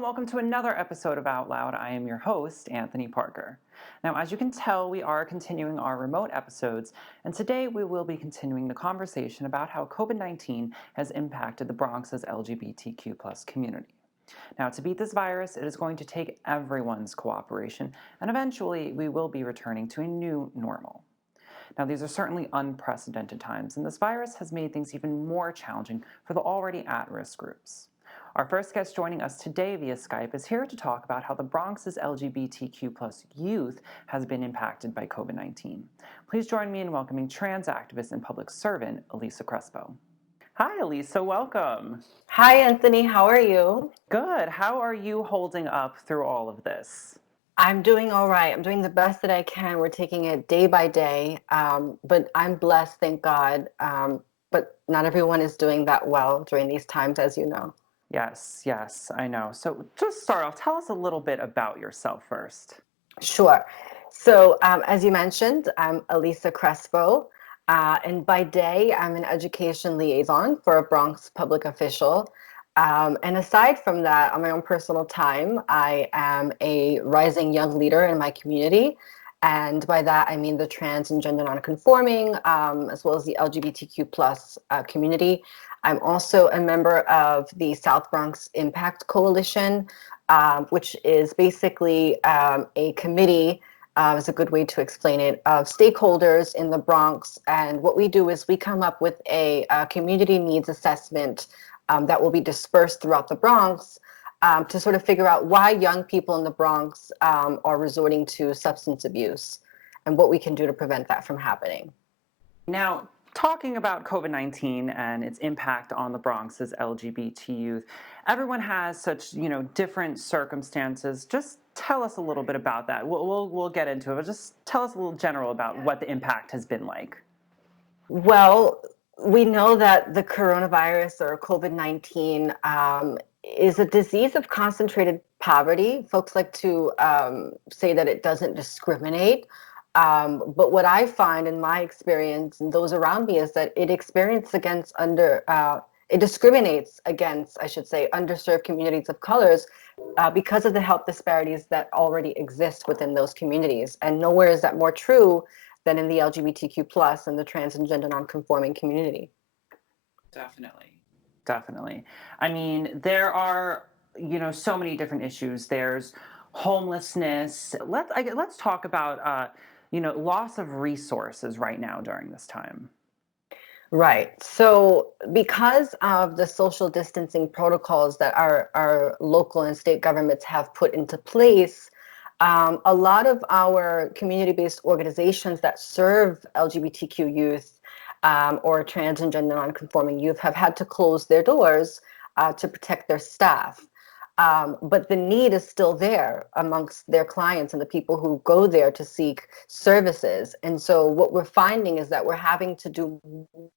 and welcome to another episode of Out Loud. I am your host, Anthony Parker. Now, as you can tell, we are continuing our remote episodes, and today we will be continuing the conversation about how COVID-19 has impacted the Bronx's LGBTQ community. Now, to beat this virus, it is going to take everyone's cooperation, and eventually we will be returning to a new normal. Now, these are certainly unprecedented times, and this virus has made things even more challenging for the already at-risk groups. Our first guest joining us today via Skype is here to talk about how the Bronx's LGBTQ youth has been impacted by COVID-19. Please join me in welcoming trans activist and public servant, Elisa Crespo. Hi, Elisa, welcome. Hi, Anthony, how are you? Good. How are you holding up through all of this? I'm doing all right. I'm doing the best that I can. We're taking it day by day, but I'm blessed, thank God. But not everyone is doing that well during these times, as you know. Yes, I know. So just start off, tell us a little bit about yourself first. Sure. So, as you mentioned, I'm Elisa Crespo, and by day, I'm an education liaison for a Bronx public official. And aside from that, on my own personal time, I am a rising young leader in my community. And by that, I mean the trans and gender nonconforming, as well as the LGBTQ plus community. I'm also a member of the South Bronx Impact Coalition, which is basically a committee, is a good way to explain it, of stakeholders in the Bronx. And what we do is we come up with a community needs assessment that will be dispersed throughout the Bronx to sort of figure out why young people in the Bronx are resorting to substance abuse and what we can do to prevent that from happening. Now, talking about COVID-19 and its impact on the Bronx's LGBT youth, everyone has such, different circumstances. Just tell us a little bit about that. We'll get into it, but just tell us a little general about what the impact has been like. Well, we know that the coronavirus or COVID-19 is a disease of concentrated poverty. Folks like to say that it doesn't discriminate. But what I find in my experience and those around me is that it discriminates against, I should say, underserved communities of colors because of the health disparities that already exist within those communities. And nowhere is that more true than in the LGBTQ plus and the trans and gender nonconforming community. Definitely. I mean, there are, so many different issues. There's homelessness. Let's talk about, loss of resources right now during this time. Right. So because of the social distancing protocols that our local and state governments have put into place, a lot of our community-based organizations that serve LGBTQ youth or trans and gender nonconforming youth have had to close their doors to protect their staff. But the need is still there amongst their clients and the people who go there to seek services. And so what we're finding is that we're having to do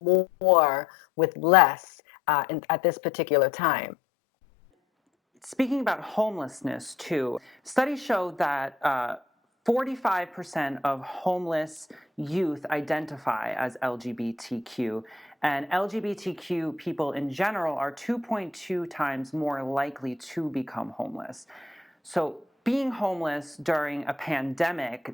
more with less at this particular time. Speaking about homelessness, too, studies show that 45% of homeless youth identify as LGBTQ, and LGBTQ people in general are 2.2 times more likely to become homeless. So being homeless during a pandemic,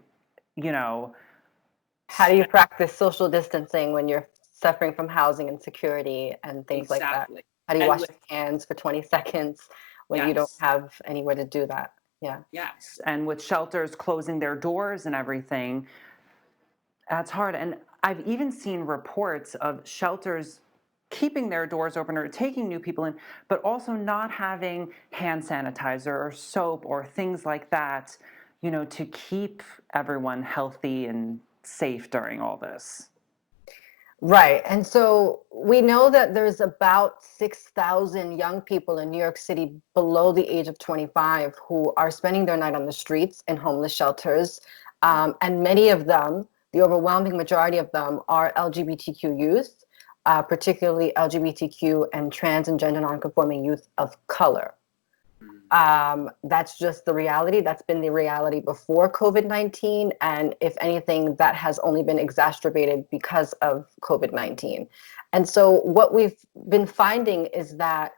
How do you practice social distancing when you're suffering from housing insecurity and things like that? How do you wash your hands for 20 seconds when you don't have anywhere to do that? Yeah. Yes. And with shelters closing their doors and everything, that's hard. And I've even seen reports of shelters keeping their doors open or taking new people in, but also not having hand sanitizer or soap or things like that, to keep everyone healthy and safe during all this. Right. And so we know that there's about 6,000 young people in New York City below the age of 25 who are spending their night on the streets in homeless shelters. And many of them, the overwhelming majority of them, are LGBTQ youth, particularly LGBTQ and trans and gender nonconforming youth of color. That's just the reality. That's been the reality before COVID-19. And if anything, that has only been exacerbated because of COVID-19. And so what we've been finding is that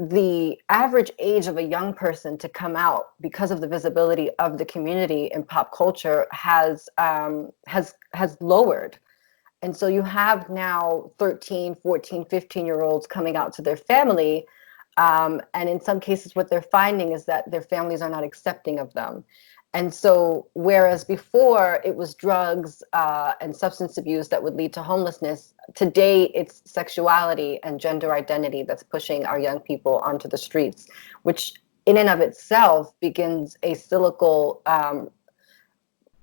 the average age of a young person to come out because of the visibility of the community in pop culture has lowered. And so you have now 13, 14, 15-year-olds coming out to their family. And in some cases, what they're finding is that their families are not accepting of them. And so, whereas before it was drugs and substance abuse that would lead to homelessness, today it's sexuality and gender identity that's pushing our young people onto the streets, which in and of itself begins a cyclical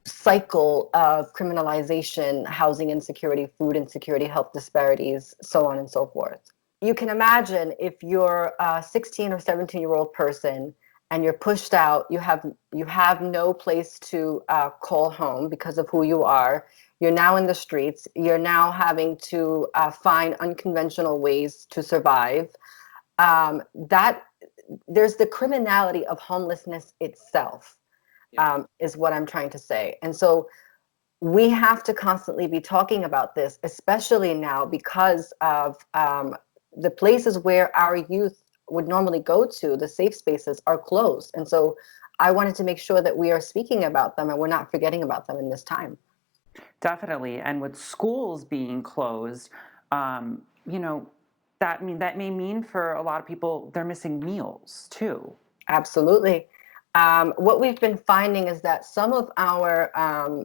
cycle of criminalization, housing insecurity, food insecurity, health disparities, so on and so forth. You can imagine if you're a 16 or 17-year-old person and you're pushed out, you have no place to call home because of who you are. You're now in the streets. You're now having to find unconventional ways to survive. That there's the criminality of homelessness itself, is what I'm trying to say. And so we have to constantly be talking about this, especially now because of the places where our youth would normally go to, the safe spaces, are closed. And so I wanted to make sure that we are speaking about them and we're not forgetting about them in this time. Definitely. And with schools being closed, you know, that may mean for a lot of people they're missing meals too. Absolutely. What we've been finding is that some of our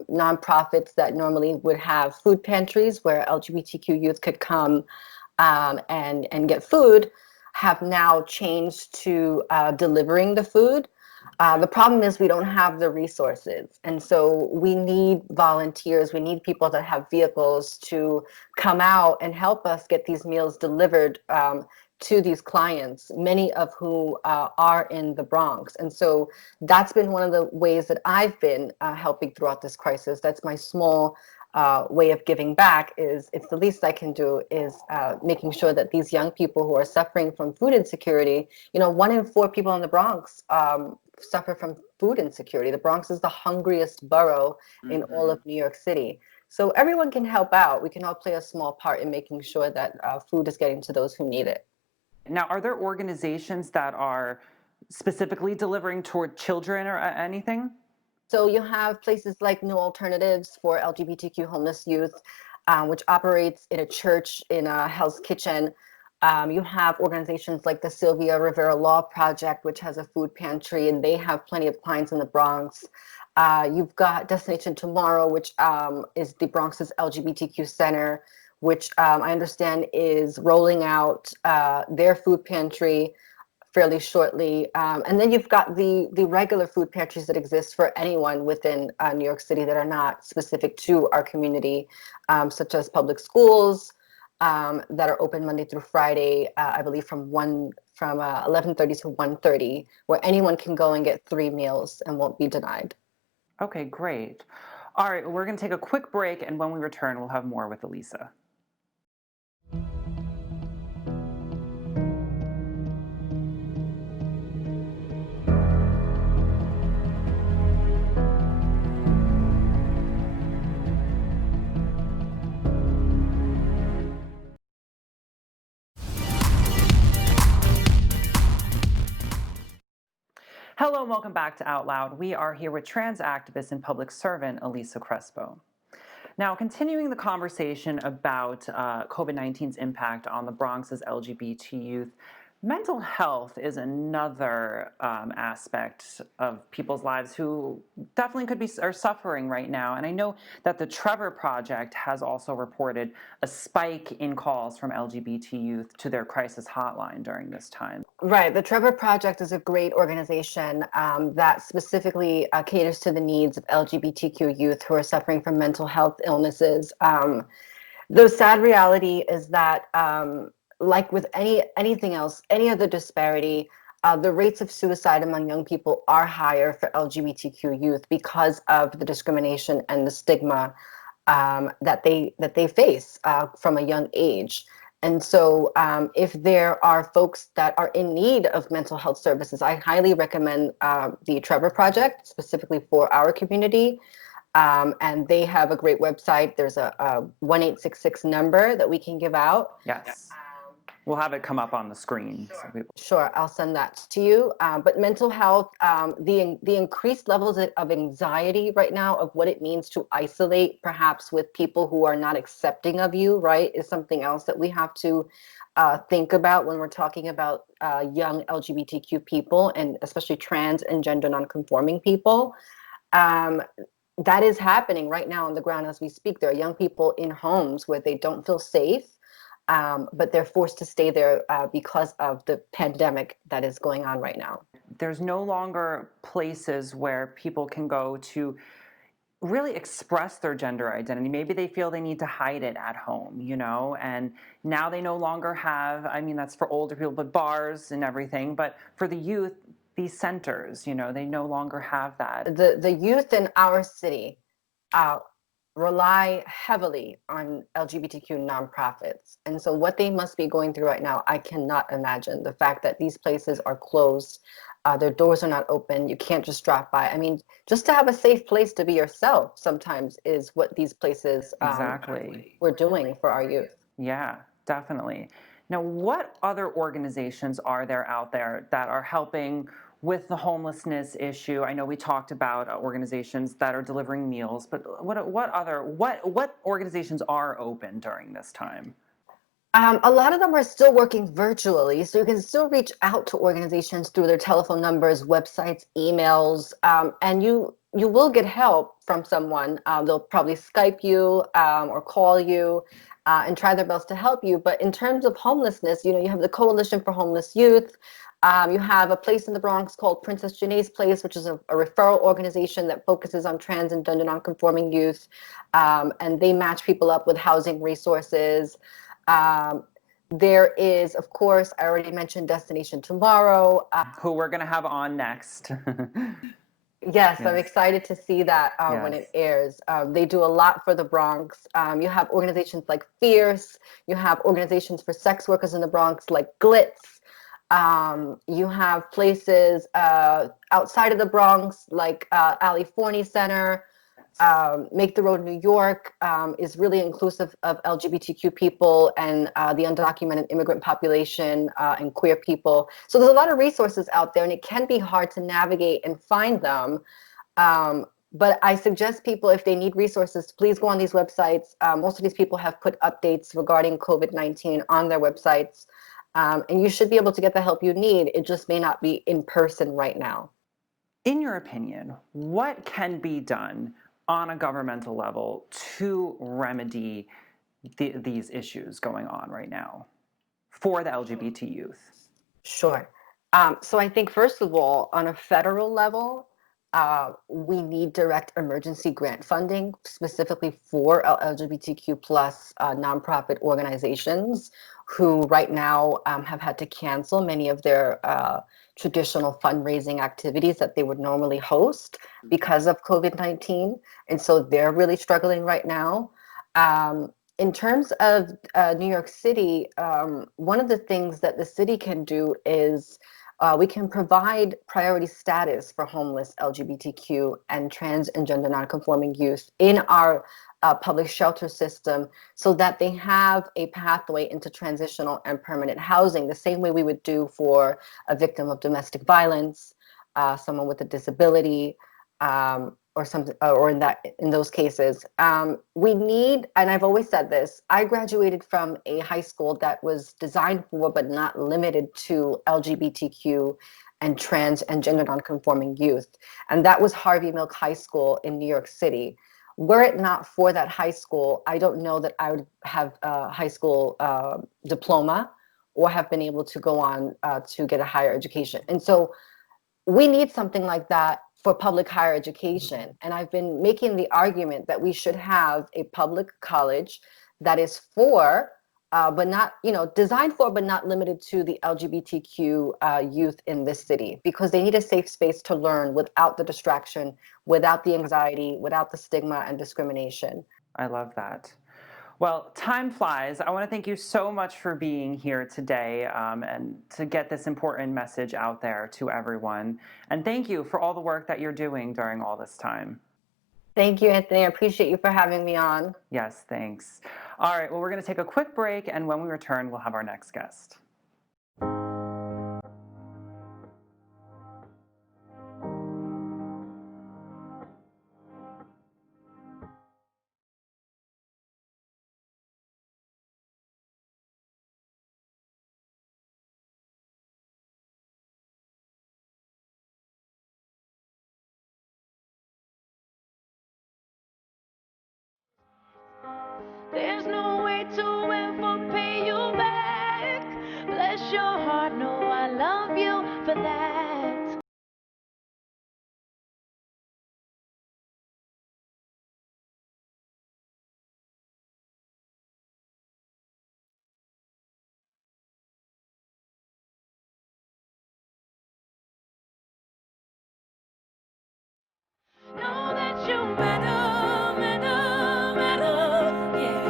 nonprofits that normally would have food pantries where LGBTQ youth could come and get food have now changed to delivering the food. The problem is we don't have the resources. And so we need volunteers. We need people that have vehicles to come out and help us get these meals delivered to these clients, many of whom are in the Bronx. And so that's been one of the ways that I've been helping throughout this crisis. That's my small way of giving back. Is it's the least I can do is making sure that these young people who are suffering from food insecurity, 1 in 4 people in the Bronx suffer from food insecurity. The Bronx is the hungriest borough in all of New York City. So everyone can help out. We can all play a small part in making sure that food is getting to those who need it. Now, are there organizations that are specifically delivering toward children or anything? So you have places like New Alternatives for LGBTQ homeless youth, which operates in a church, in a Hell's Kitchen. You have organizations like the Rivera Law Project, which has a food pantry, and they have plenty of clients in the Bronx. You've got Destination Tomorrow, which is the Bronx's LGBTQ center, which I understand is rolling out their food pantry fairly shortly. And then you've got the regular food pantries that exist for anyone within New York City that are not specific to our community, such as public schools that are open Monday through Friday, I believe from 11:30 to 1:30, where anyone can go and get 3 meals and won't be denied. Okay, great. All right, we're going to take a quick break, and when we return, we'll have more with Elisa. Hello and welcome back to Out Loud. We are here with trans activist and public servant Elisa Crespo. Now, continuing the conversation about COVID-19's impact on the Bronx's LGBT youth, mental health is another aspect of people's lives who definitely are suffering right now. And I know that the Trevor Project has also reported a spike in calls from LGBT youth to their crisis hotline during this time. Right. The Trevor Project is a great organization that specifically caters to the needs of LGBTQ youth who are suffering from mental health illnesses. The sad reality is that like with anything else, any other disparity, the rates of suicide among young people are higher for LGBTQ youth because of the discrimination and the stigma that they face from a young age. And so if there are folks that are in need of mental health services, I highly recommend the Trevor Project, specifically for our community. And they have a great website. There's a 1-866 number that we can give out. Yes. We'll have it come up on the screen. Sure, I'll send that to you. But mental health, the increased levels of anxiety right now of what it means to isolate, perhaps with people who are not accepting of you, right, is something else that we have to think about when we're talking about young LGBTQ people, and especially trans and gender nonconforming people. Um, that is happening right now on the ground as we speak. There are young people in homes where they don't feel safe, but they're forced to stay there because of the pandemic that is going on right now. There's no longer places where people can go to really express their gender identity. Maybe they feel they need to hide it at home, and now they no longer have, I mean, that's for older people, but bars and everything. But for the youth, these centers, they no longer have that. The youth in our city uh, rely heavily on LGBTQ nonprofits. And so what they must be going through right now, I cannot imagine. The fact that these places are closed, their doors are not open, you can't just drop by. I mean, just to have a safe place to be yourself sometimes is what these places Exactly. we're doing for our youth. Yeah, definitely. Now, what other organizations are there out there that are helping with the homelessness issue? I know we talked about organizations that are delivering meals, but what organizations are open during this time? A lot of them are still working virtually, so you can still reach out to organizations through their telephone numbers, websites, emails, and you will get help from someone. They'll probably Skype you or call you and try their best to help you. But in terms of homelessness, you have the Coalition for Homeless Youth. You have a place in the Bronx called Princess Janae's Place, which is a referral organization that focuses on trans and gender nonconforming youth, and they match people up with housing resources. Um, there is, of course, I already mentioned Destination Tomorrow. Who we're going to have on next. Yes, I'm Yes. excited to see that when Yes. it airs. They do a lot for the Bronx. You have organizations like Fierce. You have organizations for sex workers in the Bronx like Glitz. You have places outside of the Bronx like Ali Forney Center. Make the Road New York is really inclusive of LGBTQ people and the undocumented immigrant population and queer people. So there's a lot of resources out there, and it can be hard to navigate and find them. But I suggest people, if they need resources, please go on these websites. Most of these people have put updates regarding COVID-19 on their websites, and you should be able to get the help you need. It just may not be in person right now. In your opinion, what can be done on a governmental level to remedy these issues going on right now for the LGBT youth? Sure. So I think, first of all, on a federal level, we need direct emergency grant funding specifically for LGBTQ plus nonprofit organizations who right now have had to cancel many of their traditional fundraising activities that they would normally host because of COVID-19. And so they're really struggling right now. In terms of New York City, one of the things that the city can do is we can provide priority status for homeless LGBTQ and trans and gender nonconforming youth in our public shelter system so that they have a pathway into transitional and permanent housing, the same way we would do for a victim of domestic violence, someone with a disability, or something, or in those cases. We need, and I've always said this, I graduated from a high school that was designed for but not limited to LGBTQ and trans and gender nonconforming youth, and that was Harvey Milk High School in New York City. Were it not for that high school, I don't know that I would have a high school diploma or have been able to go on to get a higher education. And so we need something like that for public higher education. And I've been making the argument that we should have a public college that is for, but not, designed for, but not limited to the LGBTQ youth in this city, because they need a safe space to learn without the distraction, without the anxiety, without the stigma and discrimination. I love that. Well, time flies. I want to thank you so much for being here today and to get this important message out there to everyone. And thank you for all the work that you're doing during all this time. Thank you, Anthony. I appreciate you for having me on. Yes, thanks. All right, well, we're going to take a quick break, and when we return, we'll have our next guest. There's no way to ever pay you back. Bless your heart, know I love you for that. Know that you matter, matter, matter, yeah.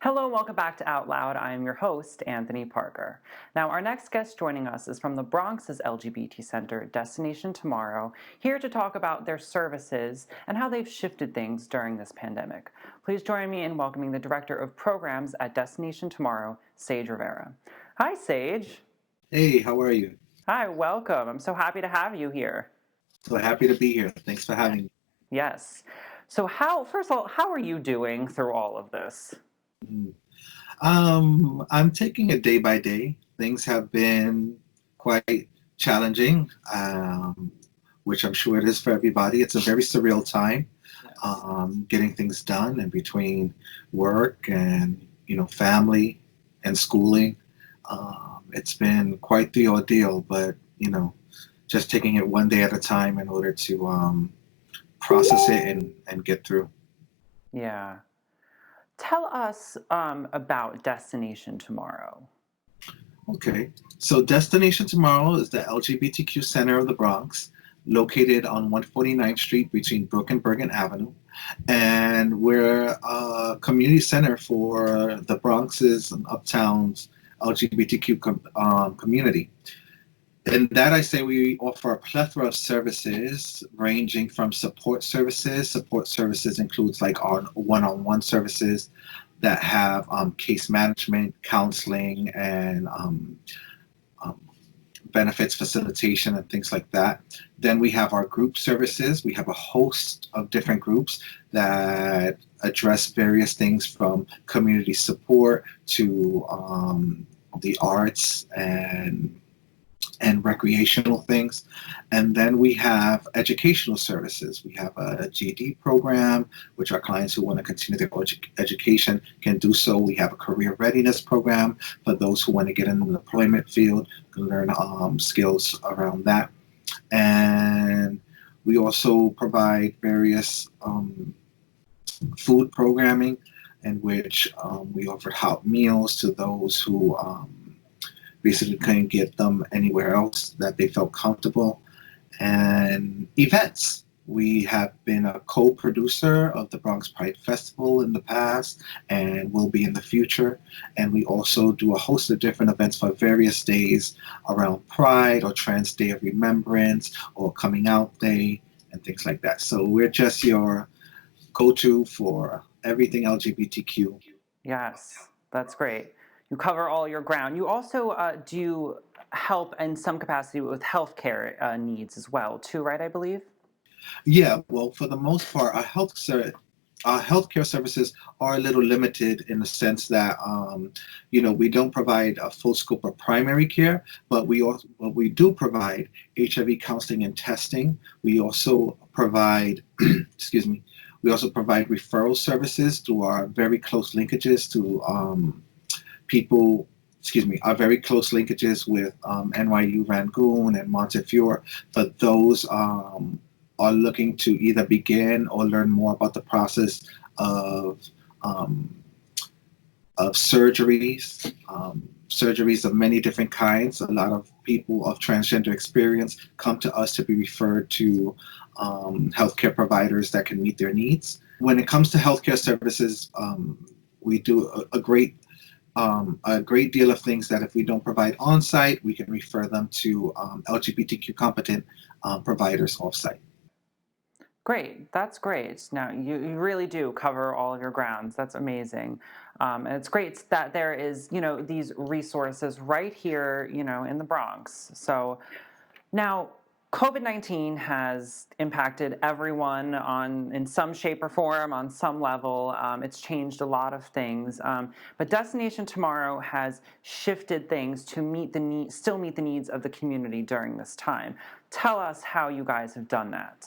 Hello, welcome back to Out Loud. I am your host, Anthony Parker. Now, our next guest joining us is from the Bronx's LGBT Center, Destination Tomorrow, here to talk about their services and how they've shifted things during this pandemic. Please join me in welcoming the Director of Programs at Destination Tomorrow, Sage Rivera. Hi, Sage. Hey, how are you? Hi, welcome. I'm so happy to have you here. So happy to be here. Thanks for having me. Yes. So first of all, how are you doing through all of this? I'm taking it day by day. Things have been quite challenging, which I'm sure it is for everybody. It's a very surreal time, getting things done in between work and family and schooling. It's been quite the ordeal, but just taking it one day at a time in order to process it and get through. Yeah. Tell us about Destination Tomorrow. Okay, so Destination Tomorrow is the LGBTQ center of the Bronx, located on 149th Street between Brook and Bergen Avenue. And we're a community center for the Bronx's and Uptown's LGBTQ community. In that, I say we offer a plethora of services ranging from support services. Support services includes like our one-on-one services that have case management, counseling, and benefits facilitation and things like that. Then we have our group services. We have a host of different groups that address various things from community support to the arts and recreational things. And then we have educational services. We have a GED program, which our clients who want to continue their education can do so. We have a career readiness program for those who want to get in the employment field, can learn skills around that. And we also provide various food programming in which we offer hot meals to those who basically couldn't get them anywhere else that they felt comfortable. And events. We have been a co-producer of the Bronx Pride Festival in the past and will be in the future. And we also do a host of different events for various days around Pride or Trans Day of Remembrance or Coming Out Day and things like that. So we're just your go-to for everything LGBTQ. Yes, that's great. You cover all your ground. You also do help in some capacity with healthcare needs as well, too, right? I believe. Yeah, well, for the most part, our healthcare services are a little limited in the sense that we don't provide a full scope of primary care, but we do provide HIV counseling and testing. We also provide, excuse me, we also provide referral services through our very close linkages to people. Excuse me, our very close linkages with NYU Rangoon and Montefiore for those are looking to either begin or learn more about the process of surgeries, surgeries of many different kinds. A lot of people of transgender experience come to us to be referred to healthcare providers that can meet their needs. When it comes to healthcare services, we do a great a great deal of things that if we don't provide on-site, we can refer them to LGBTQ competent providers off-site. Great, that's great. Now, you really do cover all of your grounds. That's amazing. And it's great that there is, these resources right here, in the Bronx. So now, COVID-19 has impacted everyone in some shape or form, on some level. It's changed a lot of things. But Destination Tomorrow has shifted things to still meet the needs of the community during this time. Tell us how you guys have done that.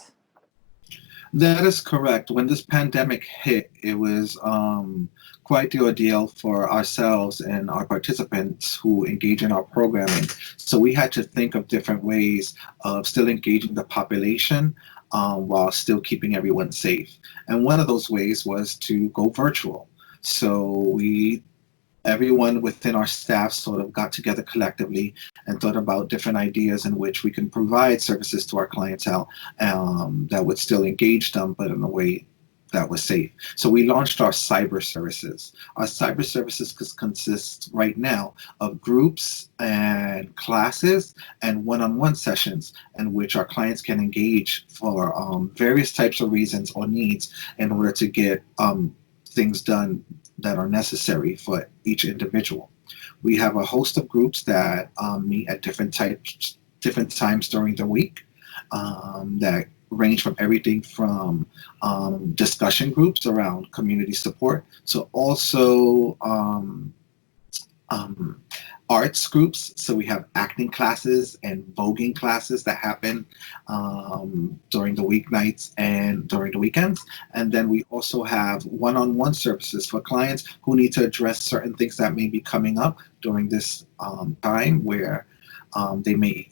That is correct. When this pandemic hit, it was quite the ordeal for ourselves and our participants who engage in our programming. So we had to think of different ways of still engaging the population while still keeping everyone safe. And one of those ways was to go virtual. So everyone within our staff sort of got together collectively and thought about different ideas in which we can provide services to our clientele that would still engage them, but in a way that was safe. So we launched our cyber services. Our cyber services consist right now of groups and classes and one-on-one sessions in which our clients can engage for various types of reasons or needs in order to get things done that are necessary for each individual. We have a host of groups that meet at different times during the week that range from everything from discussion groups around community support to also arts groups. So we have acting classes and voguing classes that happen during the weeknights and during the weekends. And then we also have one-on-one services for clients who need to address certain things that may be coming up during this time where they may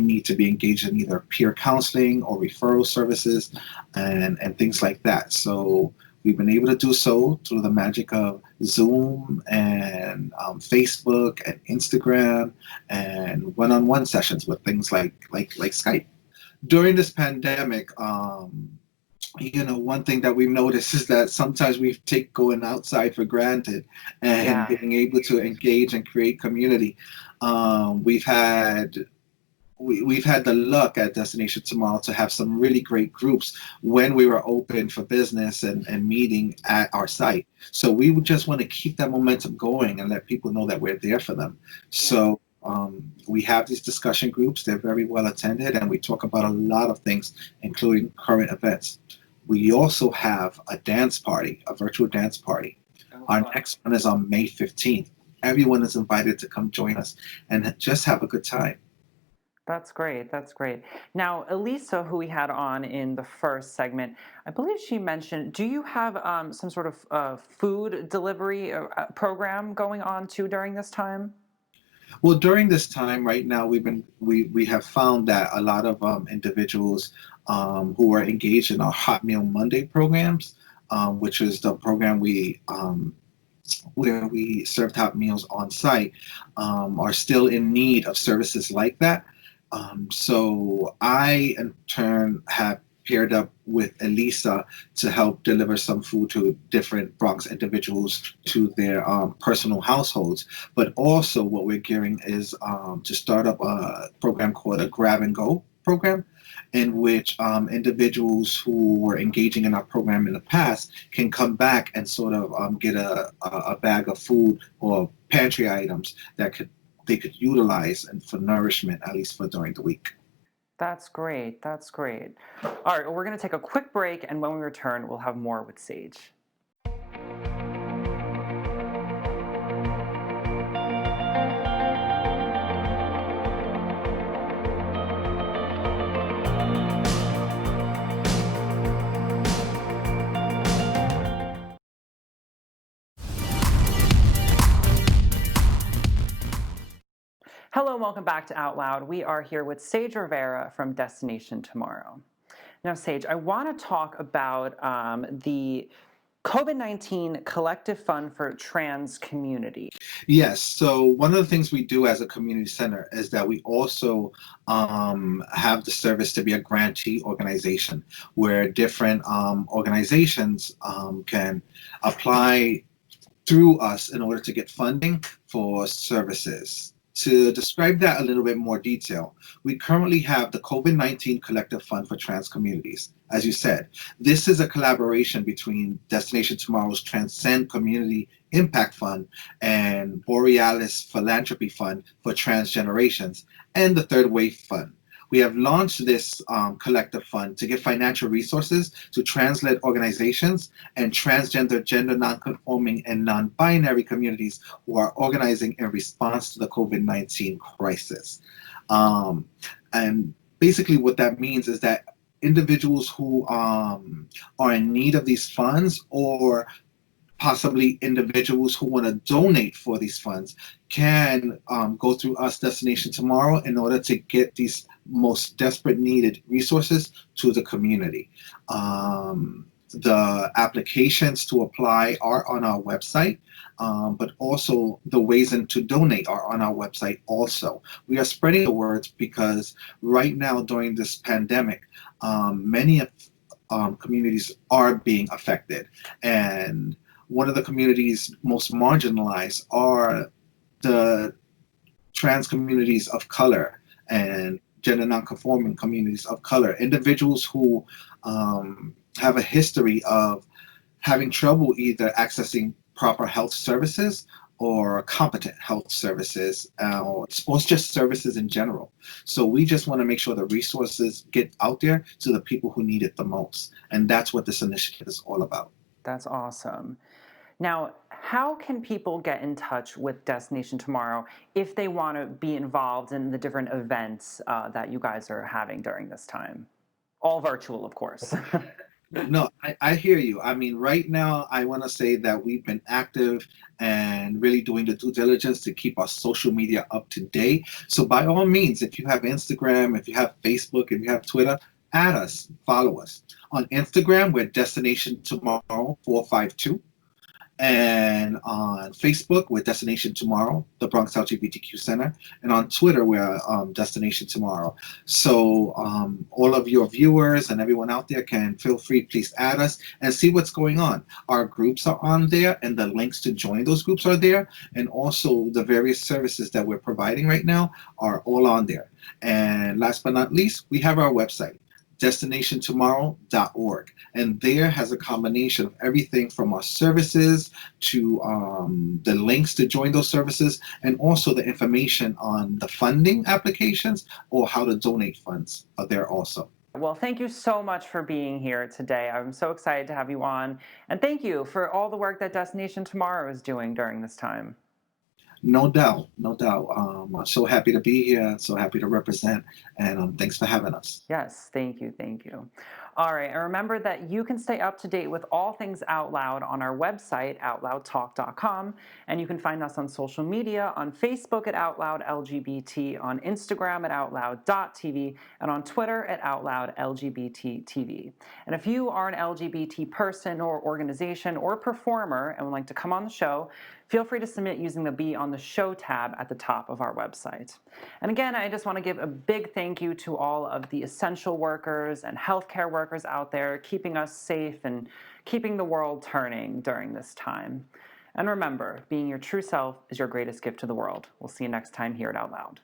need to be engaged in either peer counseling or referral services and things like that. So we've been able to do so through the magic of Zoom and Facebook and Instagram and one-on-one sessions with things like Skype. During this pandemic, one thing that we've noticed is that sometimes we take going outside for granted and being able to engage and create community. We've had the luck at Destination Tomorrow to have some really great groups when we were open for business and meeting at our site. So we would just want to keep that momentum going and let people know that we're there for them. So we have these discussion groups. They're very well attended, and we talk about a lot of things, including current events. We also have a virtual dance party. Our next one is on May 15th. Everyone is invited to come join us and just have a good time. That's great. That's great. Now, Elisa, who we had on in the first segment, I believe she mentioned, do you have some sort of food delivery program going on too during this time? Well, during this time right now, we have found that a lot of individuals who are engaged in our Hot Meal Monday programs, which is the program where we served hot meals on site, are still in need of services like that. So I, in turn, have paired up with Elisa to help deliver some food to different Bronx individuals to their personal households. But also what we're gearing is to start up a program called a Grab and Go program, in which individuals who were engaging in our program in the past can come back and sort of get a bag of food or pantry items that they could utilize and for nourishment, at least for during the week. That's great. That's great. All right, well, we're going to take a quick break, and when we return, we'll have more with Sage. Hello and welcome back to Out Loud. We are here with Sage Rivera from Destination Tomorrow. Now, Sage, I want to talk about the COVID-19 Collective Fund for Trans Community. Yes. So one of the things we do as a community center is that we also have the service to be a grantee organization where different organizations can apply through us in order to get funding for services. To describe that a little bit more detail, we currently have the COVID-19 Collective Fund for Trans Communities. As you said, this is a collaboration between Destination Tomorrow's Transcend Community Impact Fund and Borealis Philanthropy Fund for Trans Generations and the Third Wave Fund. We have launched this collective fund to give financial resources to trans-led organizations and transgender, gender nonconforming, and non-binary communities who are organizing in response to the COVID-19 crisis. And basically what that means is that individuals who are in need of these funds, or possibly individuals who want to donate for these funds, can go through us, Destination Tomorrow, in order to get these most desperate needed resources to the community. The applications to apply are on our website, but also the ways in to donate are on our website also. We are spreading the word because right now during this pandemic, many communities are being affected, and one of the communities most marginalized are the trans communities of color and gender nonconforming communities of color, individuals who have a history of having trouble either accessing proper health services or competent health services, or just services in general. So we just want to make sure the resources get out there to the people who need it the most. And that's what this initiative is all about. That's awesome. Now, how can people get in touch with Destination Tomorrow if they want to be involved in the different events that you guys are having during this time? All virtual, of course. No, I hear you. I mean, right now, I want to say that we've been active and really doing the due diligence to keep our social media up to date. So by all means, if you have Instagram, if you have Facebook, if you have Twitter, add us, follow us. On Instagram, we're Destination Tomorrow 452. And on Facebook, we're Destination Tomorrow, the Bronx LGBTQ Center. And on Twitter, we're Destination Tomorrow. So all of your viewers and everyone out there can feel free, please add us and see what's going on. Our groups are on there, and the links to join those groups are there. And also the various services that we're providing right now are all on there. And last but not least, we have our website, destinationtomorrow.org, and there has a combination of everything from our services to the links to join those services, and also the information on the funding applications or how to donate funds are there also. Well, thank you so much for being here today. I'm so excited to have you on, and thank you for all the work that Destination Tomorrow is doing during this time. No doubt, no doubt. I'm so happy to be here, so happy to represent, and thanks for having us. Yes, thank you, thank you. All right, and remember that you can stay up to date with all things Out Loud on our website, outloudtalk.com, and you can find us on social media, on Facebook at Out Loud LGBT, on Instagram at outloud.tv, and on Twitter at OutLoudLGBTTV. And if you are an LGBT person or organization or performer and would like to come on the show, feel free to submit using the Be on the Show tab at the top of our website. And again, I just want to give a big thank you to all of the essential workers and healthcare workers out there keeping us safe and keeping the world turning during this time. And remember, being your true self is your greatest gift to the world. We'll see you next time here at Out Loud.